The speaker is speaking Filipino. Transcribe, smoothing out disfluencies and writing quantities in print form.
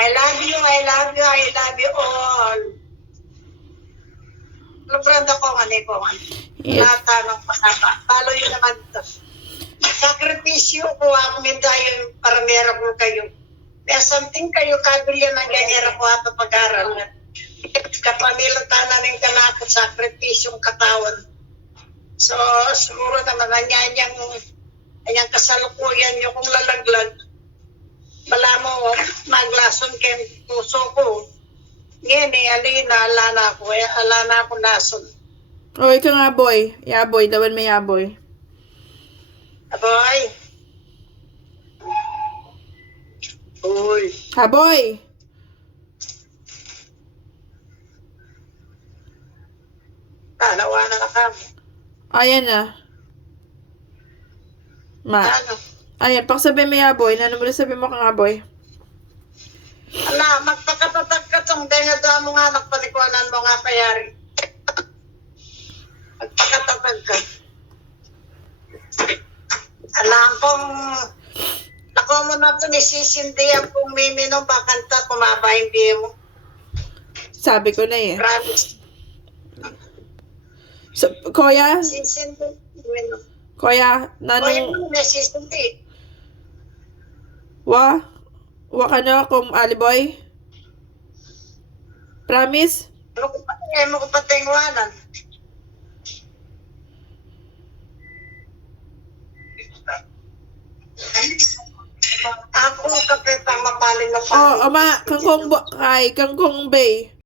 I love you, I love you, I love you all. Lubrand ako, mani ko. Yes. Lata ng pasaba. Palo yun naman ito. Sakripisyo ko ako mindayon para meron ko kayo. Kaya something kayo kabilyan ng ganyan ako at pag-aral. Kapamilatan ng kanako sakripisyong katawan. So, siguro naman anyang kasalukuyan nyo kung lalaglag. Wala mo maglason kayong puso ko. Ngayon alina, alana ako nason. O, ikaw nga, boy. Yaboy. Dawan may yaboy. Aboy. Uy. Haboy! Tanawa na ka. Ayan na. Ma. Ano? Ayan, paksabi mo yaboy. Ano mo na sabi mo kang aboy? Ala, magpakatatag ka tong denga mo nga, nagpanikuanan mo nga payari. Magpakatatag ka. Alam kong, ako mo na ito nisisindihan kung miminom ba kanta, kumaba hindi mo. Sabi ko na eh. Promise. So, Kuya? Sisindi. Minom. Kuya? Kaya Nanong... mo nasisindi. Wa ka na kung aliboy? Promise? Ano ko patingwanan. Ako kapit ang mapaling na Oh, ama, kangkong bay.